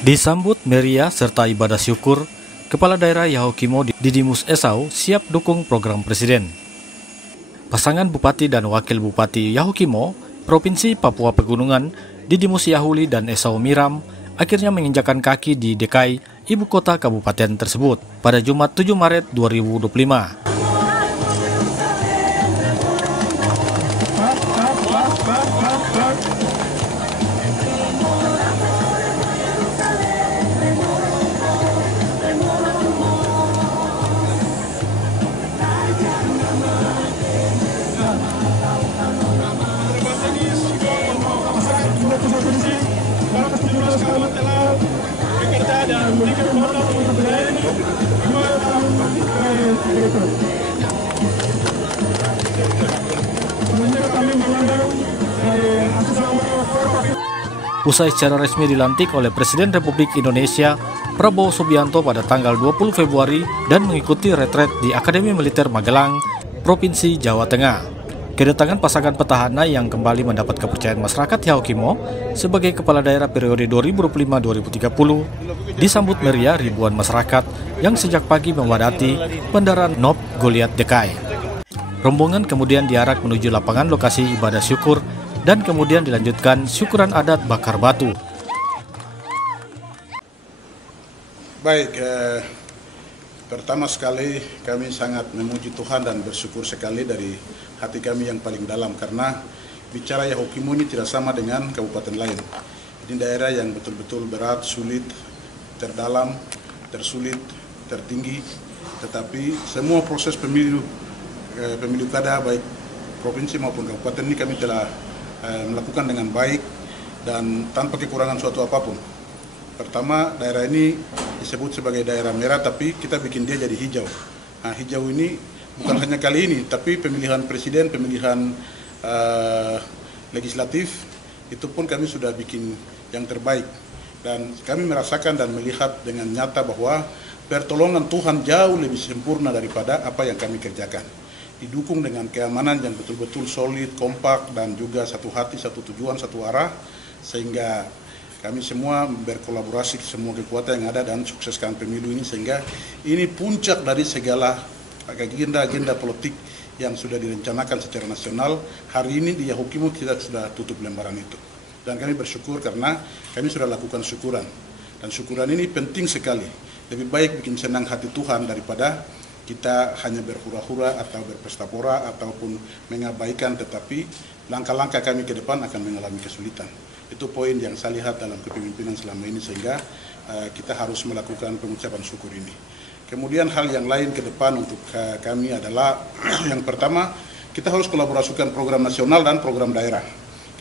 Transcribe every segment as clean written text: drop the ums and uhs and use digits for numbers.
Disambut meriah serta ibadah syukur, Kepala Daerah Yahukimo Didimus Esau siap dukung program Presiden. Pasangan Bupati dan Wakil Bupati Yahukimo, Provinsi Papua Pegunungan, Didimus Yahuli dan Esau Miram, akhirnya menginjakan kaki di DKI, ibu kota kabupaten tersebut, pada Jumat 7 Maret 2025. Usai secara resmi dilantik oleh Presiden Republik Indonesia Prabowo Subianto pada tanggal 20 Februari dan mengikuti retret di Akademi Militer Magelang, Provinsi Jawa Tengah. Kedatangan pasangan petahana yang kembali mendapat kepercayaan masyarakat Yahukimo sebagai kepala daerah periode 2025-2030 disambut meriah ribuan masyarakat yang sejak pagi memadati Bandara Nop Goliat DKI. Rombongan kemudian diarak menuju lapangan lokasi ibadah syukur dan kemudian dilanjutkan syukuran adat bakar batu. Baik, pertama sekali kami sangat memuji Tuhan dan bersyukur sekali dari hati kami yang paling dalam, karena bicara Yahukimo ini tidak sama dengan kabupaten lain. Ini daerah yang betul-betul berat, sulit, terdalam, tersulit, tertinggi, tetapi semua proses pemilu kada baik provinsi maupun kabupaten ini kami telah melakukan dengan baik dan tanpa kekurangan suatu apapun. Pertama, daerah ini disebut sebagai daerah merah, tapi kita bikin dia jadi hijau. Nah, hijau ini bukan hanya kali ini, tapi pemilihan presiden, pemilihan legislatif, itu pun kami sudah bikin yang terbaik. Dan kami merasakan dan melihat dengan nyata bahwa pertolongan Tuhan jauh lebih sempurna daripada apa yang kami kerjakan. Didukung dengan keamanan yang betul-betul solid, kompak, dan juga satu hati, satu tujuan, satu arah, sehingga kami semua berkolaborasi semua kekuatan yang ada dan sukseskan pemilu ini, sehingga ini puncak dari segala agenda-agenda politik yang sudah direncanakan secara nasional. Hari ini di Yahukimo kita sudah tutup lembaran itu, dan kami bersyukur karena kami sudah lakukan syukuran, dan syukuran ini penting sekali. Lebih baik bikin senang hati Tuhan daripada kita hanya berhura-hura atau berpesta pora ataupun mengabaikan, tetapi langkah-langkah kami ke depan akan mengalami kesulitan. Itu poin yang saya lihat dalam kepemimpinan selama ini, sehingga kita harus melakukan pengucapan syukur ini. Kemudian hal yang lain ke depan untuk kami adalah yang pertama, kita harus kolaborasikan program nasional dan program daerah.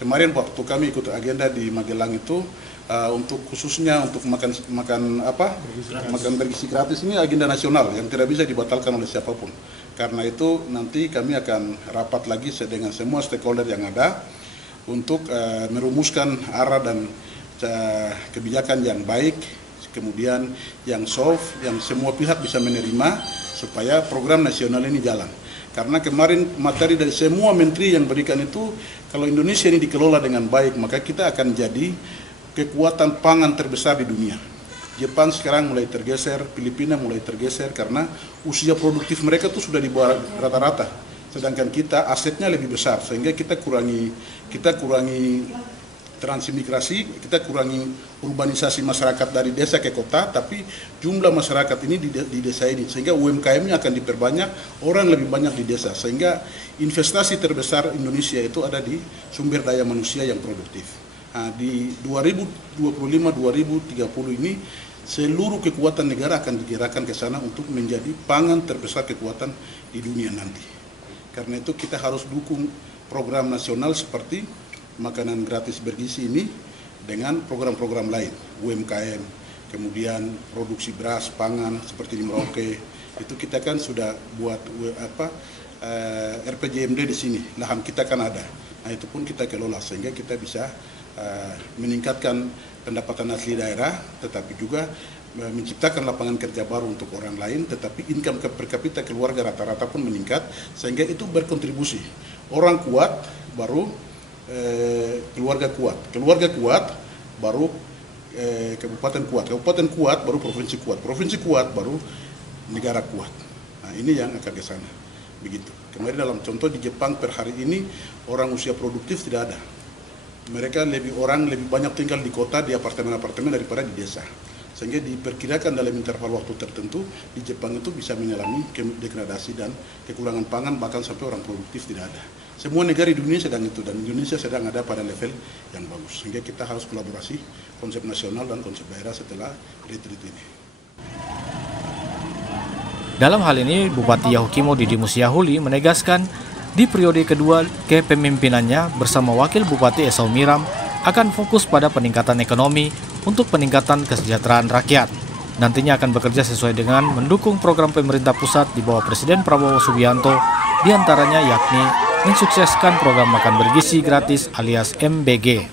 Kemarin waktu kami ikut agenda di Magelang itu, untuk khususnya untuk makan bergizi gratis, ini agenda nasional yang tidak bisa dibatalkan oleh siapapun. Karena itu nanti kami akan rapat lagi dengan semua stakeholder yang ada untuk merumuskan arah dan kebijakan yang baik, kemudian yang soft, yang semua pihak bisa menerima supaya program nasional ini jalan. Karena kemarin materi dari semua menteri yang berikan itu, kalau Indonesia ini dikelola dengan baik, maka kita akan jadi kekuatan pangan terbesar di dunia. Jepang sekarang mulai tergeser, Filipina mulai tergeser karena usia produktif mereka tuh sudah di bawah rata-rata. Sedangkan kita asetnya lebih besar, sehingga kita kurangi transmigrasi, kita kurangi urbanisasi masyarakat dari desa ke kota, tapi jumlah masyarakat ini di desa ini, sehingga UMKM-nya akan diperbanyak, orang lebih banyak di desa, sehingga investasi terbesar Indonesia itu ada di sumber daya manusia yang produktif. Nah, di 2025-2030 ini seluruh kekuatan negara akan digerakkan ke sana untuk menjadi pangan terbesar kekuatan di dunia nanti. Karena itu kita harus dukung program nasional seperti makanan gratis bergizi ini dengan program-program lain, UMKM, kemudian produksi beras, pangan seperti di Merauke. Itu kita kan sudah buat RPJMD di sini, lahan kita kan ada. Nah, itu pun kita kelola sehingga kita bisa meningkatkan pendapatan asli daerah, tetapi juga menciptakan lapangan kerja baru untuk orang lain, tetapi income per kapita keluarga rata-rata pun meningkat, sehingga itu berkontribusi. Orang kuat baru keluarga kuat baru kabupaten kuat, kabupaten kuat baru provinsi kuat baru negara kuat. Nah ini yang akan ke sana, begitu. Kemarin dalam contoh di Jepang per hari ini orang usia produktif tidak ada. Mereka lebih banyak tinggal di kota, di apartemen-apartemen daripada di desa. Sehingga diperkirakan dalam interval waktu tertentu di Jepang itu bisa mengalami degradasi dan kekurangan pangan, bahkan sampai orang produktif tidak ada. Semua negara di dunia sedang itu, dan Indonesia sedang ada pada level yang bagus. Sehingga kita harus kolaborasi konsep nasional dan konsep daerah setelah retreat ini. Dalam hal ini, Bupati Yahukimo Didimus Yahuli menegaskan di periode kedua kepemimpinannya bersama Wakil Bupati Esau Miram akan fokus pada peningkatan ekonomi untuk peningkatan kesejahteraan rakyat. Nantinya akan bekerja sesuai dengan mendukung program pemerintah pusat di bawah Presiden Prabowo Subianto, diantaranya yakni mensukseskan program makan bergizi gratis alias MBG.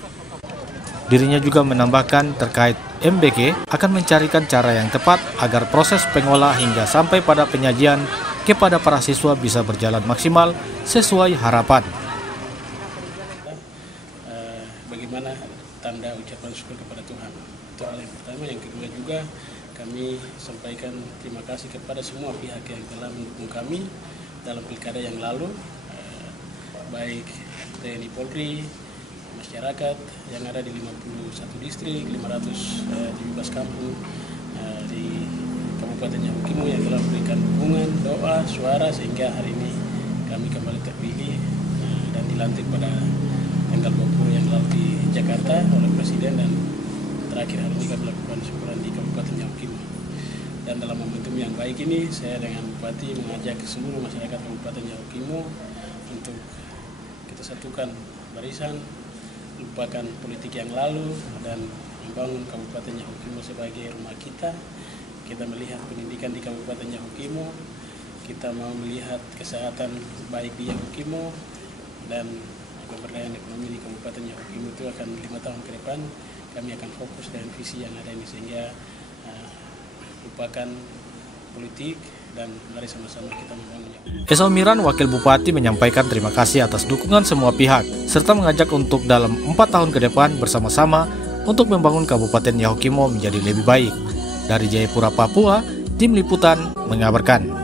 Dirinya juga menambahkan terkait MBG akan mencarikan cara yang tepat agar proses pengolah hingga sampai pada penyajian kepada para siswa bisa berjalan maksimal sesuai harapan. Bagaimana tanda ucapan syukur kepada Tuhan, itu hal yang pertama. Yang kedua juga kami sampaikan terima kasih kepada semua pihak yang telah mendukung kami dalam pilkada yang lalu, baik TNI Polri, masyarakat yang ada di 51 distrik, 517 kampung di Kabupaten Yahukimo yang telah memberikan dukungan, doa, suara sehingga hari ini kami kembali terpilih dan dilantik pada tanggal 20 yang lalu di Jakarta oleh Presiden, dan terakhir hari ini kami lakukan syukuran di Kabupaten Yahukimo. Dan dalam momentum yang baik ini, saya dengan Bupati mengajak seluruh masyarakat Kabupaten Yahukimo untuk kita satukan barisan, lupakan politik yang lalu, dan membangun Kabupaten Yahukimo sebagai rumah kita. Kita melihat pendidikan di Kabupaten Yahukimo, kita mau melihat kesehatan baik di Yahukimo, dan pemberdayaan ekonomi di Kabupaten Yahukimo itu akan 5 tahun ke depan kami akan fokus dengan visi yang ada ini, sehingga lupakan politik dan mari sama-sama kita membangunnya. Esau Miram, Wakil Bupati, menyampaikan terima kasih atas dukungan semua pihak serta mengajak untuk dalam 4 tahun ke depan bersama-sama untuk membangun Kabupaten Yahukimo menjadi lebih baik. Dari Jayapura, Papua, Tim Liputan mengabarkan.